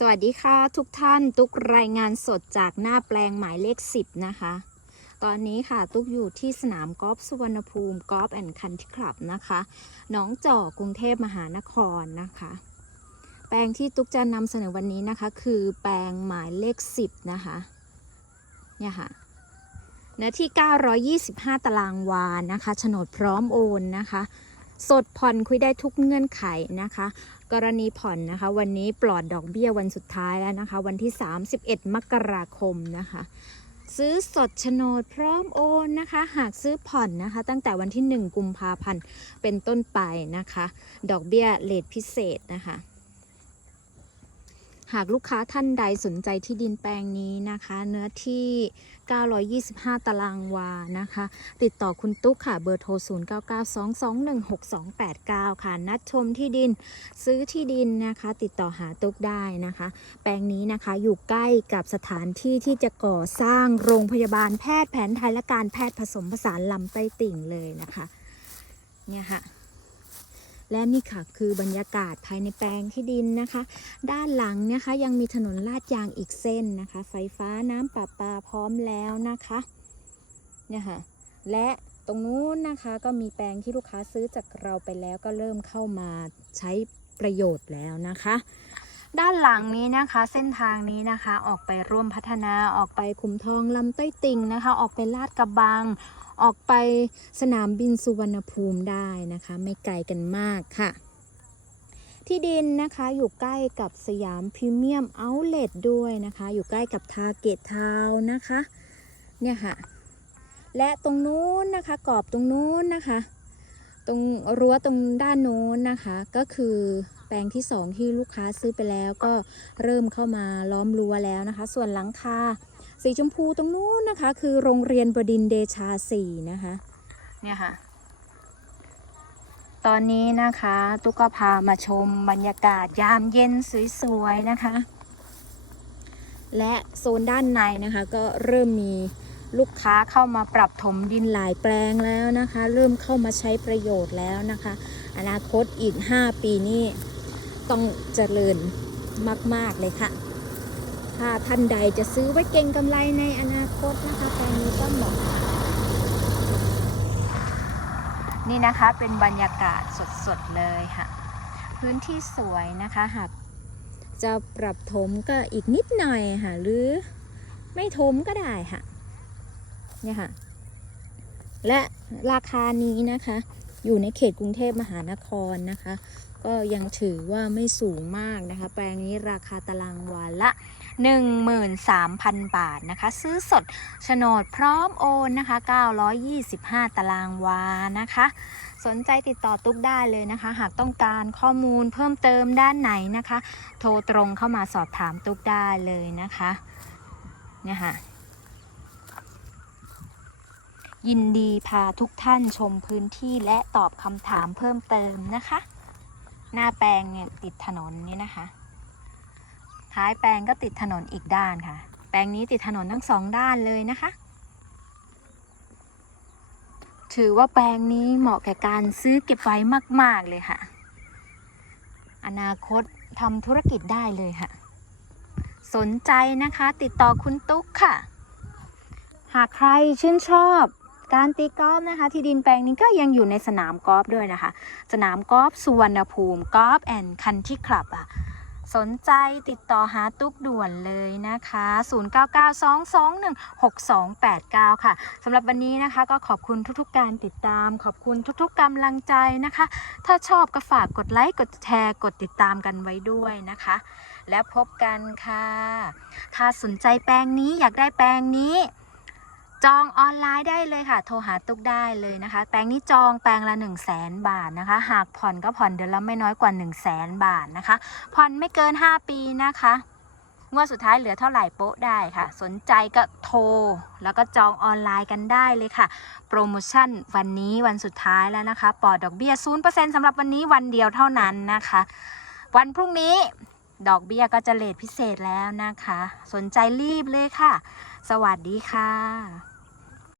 สวัสดีค่ะทุกท่านตุกรายงานสดจากหน้าแปลงหมายเลข 10 นะคะ ตอนนี้ค่ะตุกอยู่ที่สนามกอล์ฟสุวรรณภูมิกอล์ฟแอนด์คันทรีคลับนะคะหน้องจอกกรุงเทพมหานครนะคะ แปลงที่ตุกจะนำเสนอวันนี้นะคะ คือแปลงหมายเลข 10 นะคะเนี่ยค่ะเนื้อที่ 925 ตารางวานะคะโฉนดพร้อมโอนนะคะ สดผ่อนคุยได้ทุกเงื่อนไขนะคะ กรณีผ่อนนะคะ วันนี้ปลอดดอกเบี้ยวันสุดท้ายแล้วนะคะ วันที่ 31 มกราคมนะคะ ซื้อสดโฉนดพร้อมโอนนะคะ หากซื้อผ่อนนะคะ ตั้งแต่วันที่ 1 กุมภาพันธ์เป็นต้นไปนะคะ ดอกเบี้ยเลทพิเศษนะคะ หากลูกค้าท่านใดสนใจที่ดินแปลงนี้นะคะ เนื้อที่ 925 ตารางวานะคะ ติดต่อคุณตุ๊กค่ะเบอร์โทร 0992216289 ค่ะ นัดชมที่ดินซื้อที่ดินนะคะ ติดต่อหาตุ๊กได้นะคะ แปลงนี้นะคะอยู่ใกล้กับสถานที่ที่จะก่อสร้างโรงพยาบาลแพทย์แผนไทยและการแพทย์ผสมผสานลำไต้ติ่งเลยนะคะ เนี่ยค่ะ และนี่ค่ะคือบรรยากาศภายในแปลงที่ดินนะคะ ด้านหลังนะคะยังมีถนนลาดยางอีกเส้นนะคะ ไฟฟ้าน้ำประปาพร้อมแล้วนะคะเนี่ยค่ะและตรงนู้นนะคะก็มีแปลงที่ลูกค้าซื้อจากเราไปแล้วก็เริ่มเข้ามาใช้ประโยชน์แล้วนะคะ ด้านหลังนี้นะคะเส้นทางนี้นะคะออกไปร่วมพัฒนาออกไปขุมทองลำใต้ติ่งนะคะ ออกไปลาดกระบัง ออกไปสนามบินสุวรรณภูมิได้นะคะ ไม่ไกลกันมากค่ะ ที่ดินนะคะอยู่ใกล้กับสยามพรีเมียมเอาท์เลทด้วยนะคะ อยู่ใกล้กับทาเกตทาวนะคะ เนี่ยค่ะ และตรงนู้นนะคะกรอบตรงนู้นนะคะ ตรงรั้วตรงด้านโน้นนะคะ ก็คือแปลงที่สองที่ลูกค้าซื้อไปแล้วก็เริ่มเข้ามาล้อมรั้วแล้วนะคะ ส่วนหลังคา สีชมพูตรงนู้นนะคะ คือโรงเรียนบดินเดชาสี่นะคะเนี่ยค่ะ ตอนนี้นะคะตุ๊กก็พามาชมบรรยากาศยามเย็นสวยๆนะคะ และโซนด้านในนะคะ ก็เริ่มมีลูกค้าเข้ามาปรับถมดินหลายแปลงแล้วนะคะ เริ่มเข้ามาใช้ประโยชน์แล้วนะคะ อนาคตอีก 5 ปีนี้ต้องเจริญมาก ๆ เลยค่ะ ถ้าท่านใดจะซื้อไว้เก่งกำไรในอนาคตนะคะแปลงนี้ก็เหมาะนี่นะคะเป็นบรรยากาศสดๆเลยค่ะ พื้นที่สวยนะคะหากจะปรับถมก็อีกนิดหน่อยค่ะ หรือไม่ถมก็ได้ค่ะเนี่ยค่ะ และราคานี้นะคะ อยู่ในเขตกรุงเทพมหานครนะคะ ก็ยังถือว่าไม่สูงมากนะคะ แปลงนี้ราคาตารางวาละ 13,000 บาทนะคะ ซื้อสดโฉนดพร้อมโอนนะคะ 925 ตารางวานะคะ สนใจติดต่อตุ๊กได้เลยนะคะ หากต้องการข้อมูลเพิ่มเติมด้านไหนนะคะ โทรตรงเข้ามาสอบถามตุ๊กได้เลยนะคะเนี่ยค่ะยินดีพาทุกท่านชมพื้นที่และตอบคำถามเพิ่มเติมนะคะ หน้าแปลงเนี่ยติดถนนนี่นะคะ ท้ายแปลงก็ติดถนนอีกด้านค่ะ แปลงนี้ติดถนนทั้งสองด้านเลยนะคะ ถือว่าแปลงนี้เหมาะแก่การซื้อเก็บไว้มาก ๆเลยค่ะ อนาคตทำธุรกิจได้เลยค่ะ สนใจนะคะติดต่อคุณตุ๊กค่ะ หากใครชื่นชอบการตีกอล์ฟนะคะ ที่ดินแปลงนี้ก็ยังอยู่ในสนามกอล์ฟด้วยนะคะ สนามกอล์ฟสุวรรณภูมิกอล์ฟแอนด์คันที่คลับอะ สนใจติดต่อหาตุ๊กด่วนเลยนะคะ 0992216289 ค่ะสำหรับวันนี้นะคะก็ขอบคุณทุกๆการติดตาม ขอบคุณทุกๆกำลังใจนะคะ ถ้าชอบก็ฝากกดไลค์กดแชร์กดติดตามกันไว้ด้วยนะคะ แล้วพบกันค่ะ ถ้าสนใจแปลงนี้อยากได้แปลงนี้ จองออนไลน์ได้เลยค่ะ โทรหาตุ๊กได้เลยนะคะ แปลงนี้จองแปลงละ 1 0 0 0 0แสนบาทนะคะ หากผ่อนก็ผ่อนเดือนละไม่น้อยกว่า 1 0 0 0 0แสนบาทนะคะ ผ่อนไม่เกิน 5 ปีนะคะงวดสุดท้ายเหลือเท่าไหร่โป๊ะได้ค่ะ สนใจก็โทร แล้วก็จองออนไลน์กันได้เลยค่ะ โปรโมชั่นวันนี้วันสุดท้ายแล้วนะคะปลอดดอกเบี้ย 0%สำหรับวันนี้วันเดียวเท่านั้นนะคะ วันพรุ่งนี้ดอกเบี้ยก็จะเลทพิเศษแล้วนะคะ สนใจรีบเลยค่ะ สวัสดีค่ะ